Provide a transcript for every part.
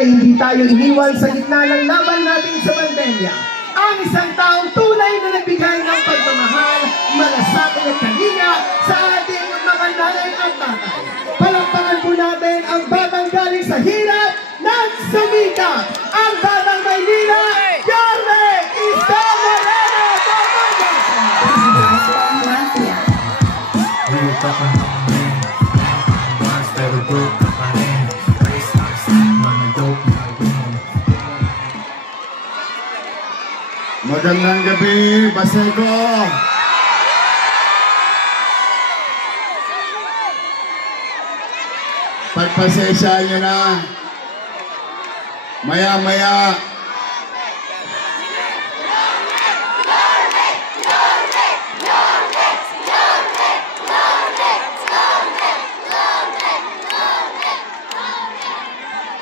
Hindi tayo iniwan sa gitna ng laban natin sa pandemya. Ang isang taong tunay na nagbigay ng pagmamahal, malasakit at kalinga sa ating mga nanay at tatay. Palakpakan po natin ang batang galing sa hirap ng sumikap. Ang batang Maynila, Yorme Ista Moreno Magandang gabi, Baseco! Pagpasensya nyo na. Maya-maya.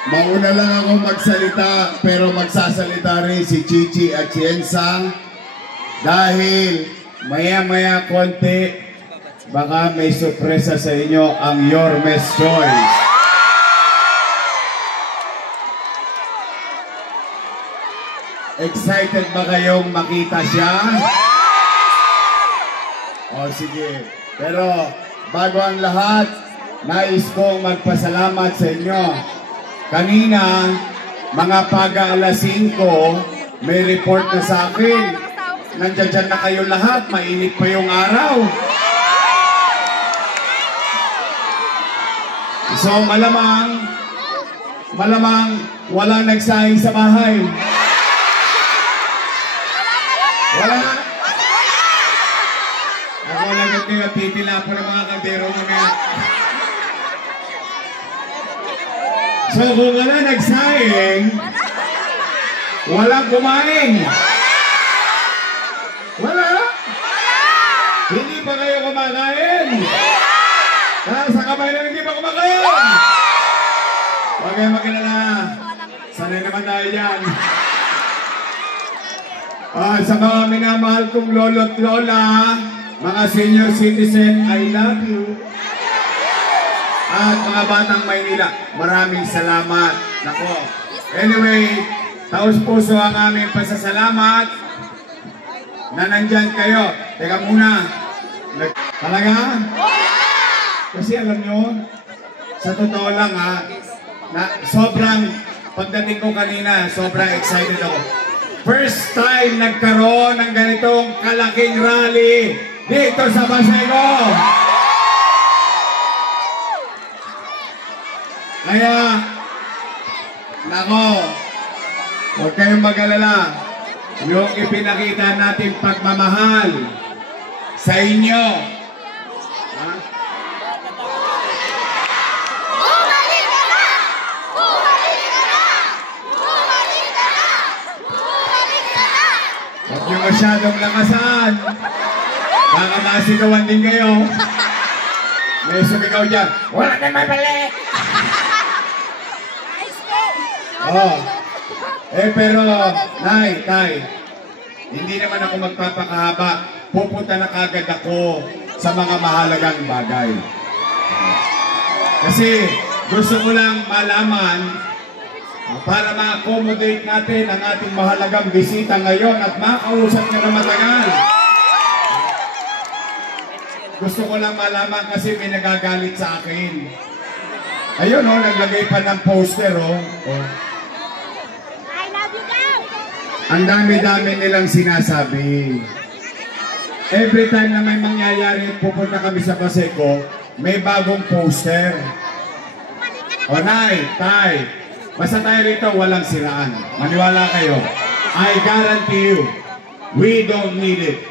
Mauna lang ako magsalita, pero magsasalita rin si Chichi at si Ensang dahil maya-maya konti baka may sorpresa sa inyo ang Yorme's Choice. Excited ba kayong makita siya? O sige, pero bago ang lahat, nais kong magpasalamat sa inyo. Kanina, mga pag-alas 5, may report na sa akin. Nandiyan na kayo lahat, mainit pa yung araw. So malamang walang nagsahing sa bahay. Wala. Ako lang ito yung titila po ng mga kaldero mga. So kung wala nagsaing, walang kumain. Wala? Hindi pa kayo kumakain? Sa kamay na hindi pa kumakain? Huwag kayo mag-alala. Sanay naman tayo dyan. Sa mga minamahal kong lolo at lola, mga senior citizen, I love you. At mga batang Maynila, maraming salamat. Nako. Anyway, taos puso ang aming pasasalamat na nandyan kayo. Teka muna. Talaga? Kasi alam nyo, sa totoo lang na sobrang, pagdating ko kanina, sobrang excited ako. First time nagkaroon ng ganitong kalaking rally dito sa Baseco. Kaya, nako, huwag kayong mag-alala. Yung ipinakita natin pagmamahal sa inyo. Ha? Huwag nyo masyadong lakasan. Baka masigawan din kayo. May sumigaw dyan. Wala naman mali! Oh. Pero, Nay, Tay, hindi naman ako magpapakahaba. Pupunta na kagad ako sa mga mahalagang bagay. Kasi gusto ko lang malaman para ma-accommodate natin ang ating mahalagang bisita ngayon at makausap niya na matagal. Gusto ko lang malaman kasi may nagagalit sa akin. Ayun naglagay pa ng poster Ang dami-dami nilang sinasabi. Every time na may mangyayari, pupunta kami sa Baseco, may bagong poster. Nay, Tay, basta tayo rito, walang siraan. Maniwala kayo. I guarantee you, we don't need it.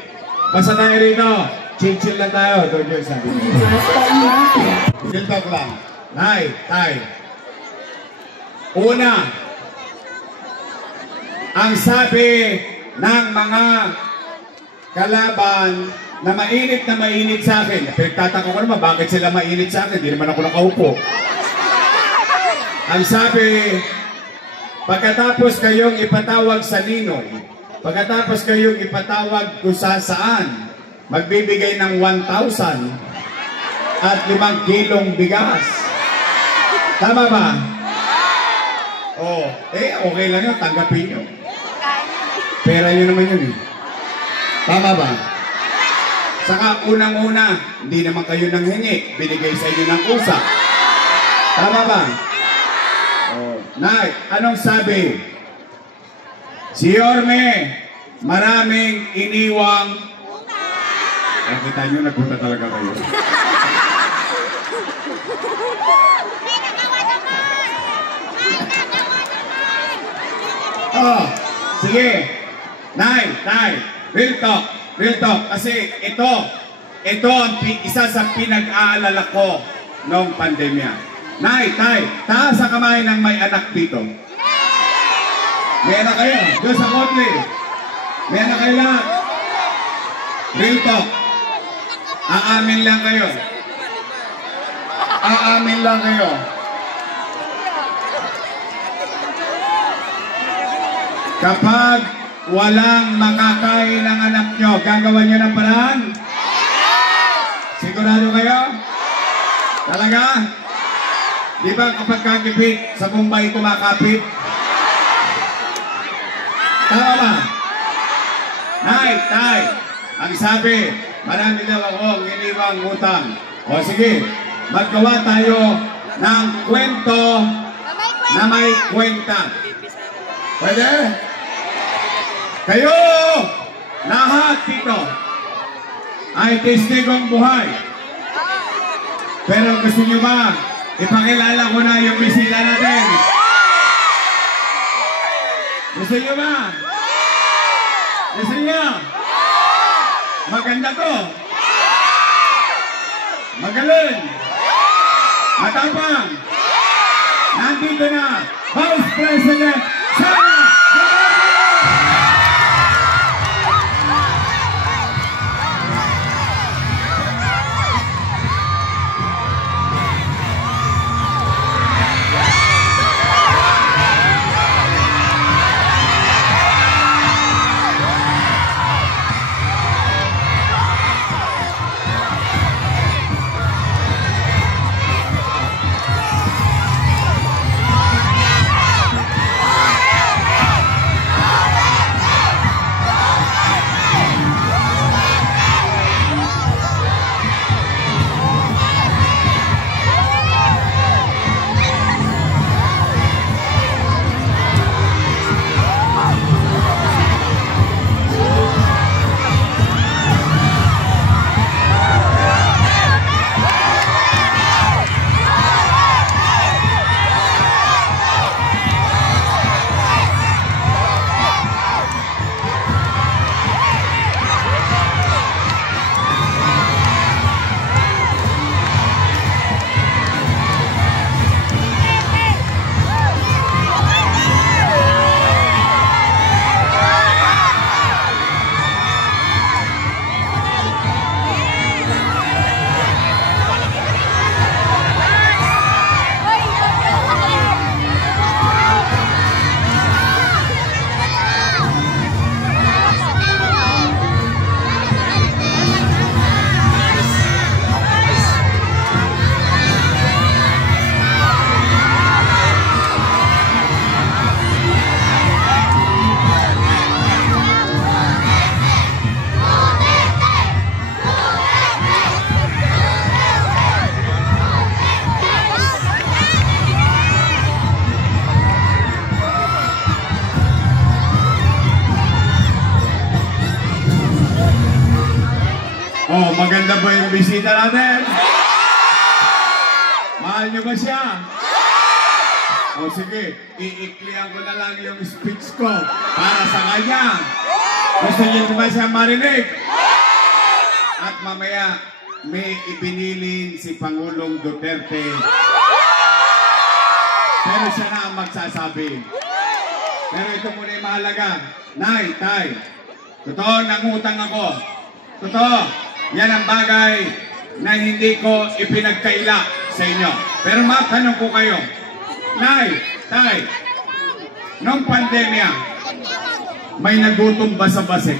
Basta tayo rito, chill-chill lang tayo. Doon yun sabi niyo. Chill talk lang. Nay, Tay. Una, ang sabi ng mga kalaban na mainit sa akin. Pinagtataka ko naman, bakit sila mainit sa akin? Hindi naman ako nakaupo. Ang sabi, pagkatapos kayong ipatawag sa Ninoy, pagkatapos kayong ipatawag kung saan, magbibigay ng 1,000 at 5 kilong bigas. Tama ba? Oh, okay lang yun, tanggapin nyo. Pera nyo naman yun eh. Tama ba? Saka unang-una, hindi naman kayo nang hingi, binigay sa inyo ng kusa. Tama ba? Oh. Nay, anong sabi? Si Yorme, maraming iniwang... Kita nyo, nagpunta talaga kayo. Oh, sige. Nay, real talk. Kasi ito ang isa sa pinag-aalala ko noong pandemya. Nay, taas sa kamay ng may anak dito. May anak kayo, doon sa Kotle. May anak kayo lahat. Real talk. Aamin lang kayo. Kapag walang makakain ng anak nyo, gagawa nyo ng paraan? Sigurado kayo? Talaga? Di ba kapag kakipit, sa Mumbai kumakapit? Tama ba? Tay, ang sabi, marami daw akong iniwang utang. O sige, maggawa tayo ng kwento na may kwenta. Pwede? Kayo, lahat dito, ay testigong buhay. Pero gusto nyo ba, ipakilala ko na yung bisita natin? Gusto nyo ba? Gusto nyo? Maganda to. Magaling. Matapang. Nandito na, Vice President Sara. Oh, maganda ba yung bisita natin? Mahal nyo ba siya? O sige, iiklihan ko na lang yung speech ko para sa kanya. Gusto niyo ba siya marinig? At mamaya, may ipinilin si Pangulong Duterte. Pero siya na ang magsasabi. Pero ito muna yung mahalaga. Nay, tay, totoo, nangutang ako. Totoo. Yan ang bagay na hindi ko ipinagkaila sa inyo. Pero matanong ko kayo, Nay, tay, nung pandemya, may nagutom ba sa basik?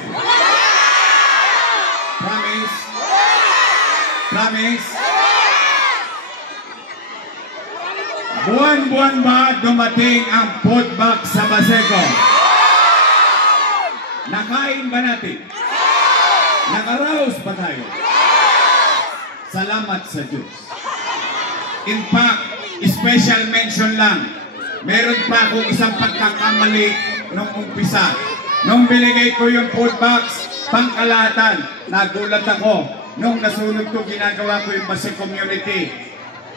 Promise? Promise? Buwan-buwan ba dumating ang food box sa Baseco? Nakain ba natin? Nakaraos ba tayo? Salamat sa Diyos. In fact, special mention lang. Meron pa akong isang pagkakamali nung umpisa. Nung binigay ko yung food box, pangkalahatan, nagulat ako. Nung nasunod ko, ginagawa ko yung Base community.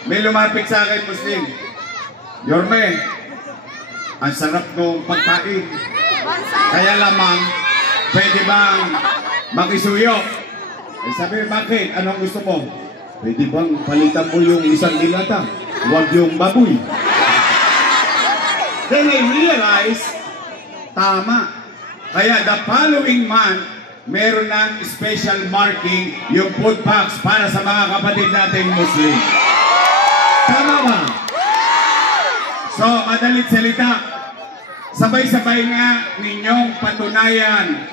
May lumapit sa akin, Muslim. Yorme, ang sarap ng pagkain. Kaya lamang, pwede bang makisuyo? Eh sabi, bakit? Anong gusto mo? Pwede bang palitan mo yung isang dilata? Huwag yung baboy. Then I realized, tama. Kaya the following month, meron ng special marking yung food box para sa mga kapatid nating Muslim. Tama ba? So, madalit salita, sabay-sabay nga ninyong patunayan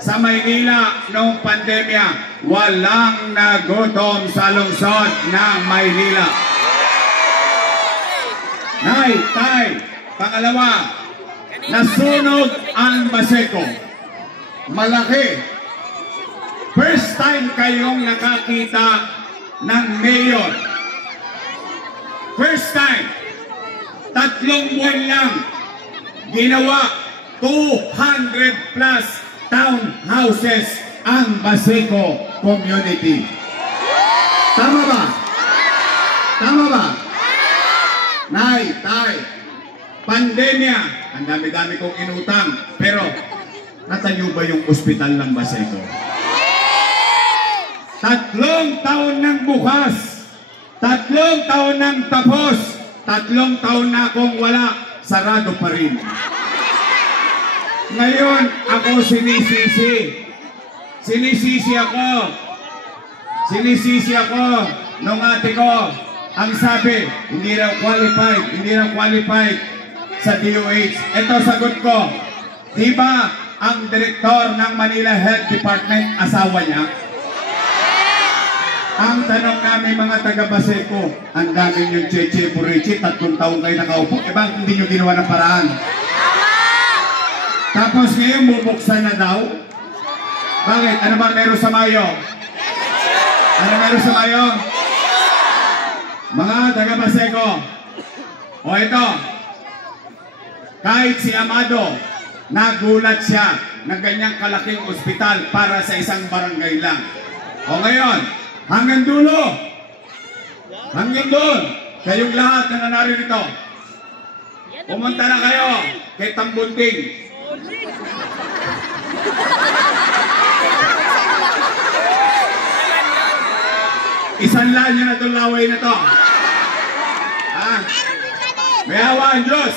sa Maynila noong pandemya, walang nagutom sa lungsod ng Maynila. Nay, tay, pangalawa, nasunog ang Baseco. Malaki. First time kayong nakakita ng mayor. First time. 3 buwan lang. Ginawa 200 plus townhouses ang Baseco community. Tama ba? Tama ba? Nay, tay, pandemya, ang dami-dami kong inutang, pero natayo ba yung ospital ng Baseco? 3 taon nang bukas, 3 taon nang tapos, 3 taon na akong wala, sarado pa rin. Ngayon, ako sinisisi. Sinisisi ako nung ate ko. Ang sabi, hindi raw qualified sa DOH. Ito sagot ko. Di ba ang direktor ng Manila Health Department asawa niya? Ang tanong namin mga taga-Baseco, ang dami yung Cheche Burichi, 3 taon kayo nakaupo, e ba hindi nyo ginawa ng paraan? Tapos ngayon bubuksan na daw? Bakit? Ano ba meron sa Mayo? Ano meron sa Mayo? Mga taga-Baseco, o ito, kahit si Amado, nagulat siya ng ganyang kalaking ospital para sa isang barangay lang. O ngayon, hanggang dulo, hanggang doon, kayong lahat na naririto, pumunta na kayo kay Tambunting. Isanlan nyo na itong laway na ito. May awa ang Diyos.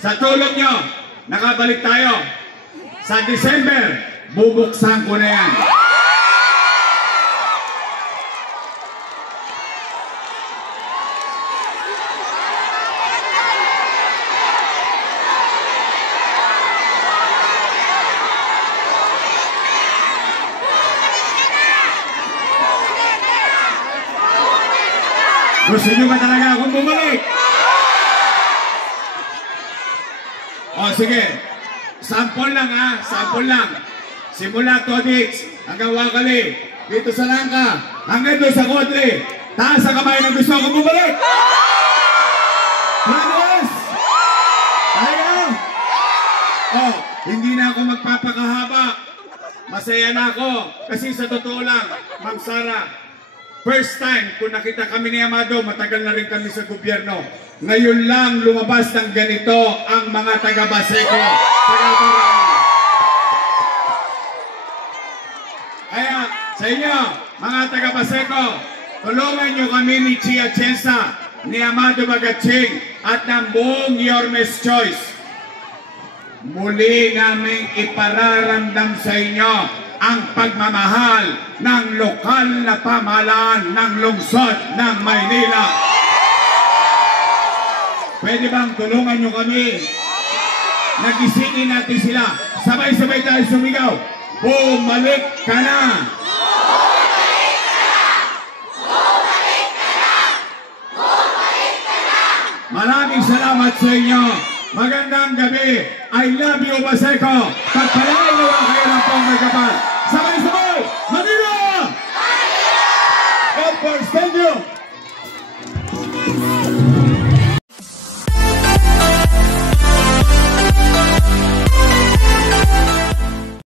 Sa tulong nyo, nakabalik tayo. Sa December, bubuksan ko na yan. Gusto nyo ba talaga akong bumalik? O sige, sample lang ha, sample lang. Simula Todix, hanggang Wakali, dito sa Langka, hanggang doon sa Kodli. Taas sa kamay na gusto akong bumalik. Promise! Tayo! O, hindi na ako magpapakahaba. Masaya na ako. Kasi sa totoo lang, Ma'am Sara, first time kung nakita kami ni Amado, matagal na rin kami sa gobyerno. Ngayon lang lumabas ng ganito ang mga taga-Baseco. Kaya sa inyo, mga taga-Baseco, tulungan nyo kami ni Chia Chensa, ni Amado Bagatsing, at ng buong Yormes Choice. Muli naming ipararamdam sa inyo ang pagmamahal ng lokal na pamahalaan ng lungsod ng Maynila. Pwede bang tulungan nyo kami? Nagisingin natin sila. Sabay-sabay tayo sumigaw. Bumalik ka na! Bumalik ka na! Bumalik ka na! Bumalik ka na! Maraming salamat sa inyo. Magandang gabi. I love you, Baseco. Pagpalain nawa kayo ng pangmagkapal. Sabay-sabay, Manila! Of course, thank you.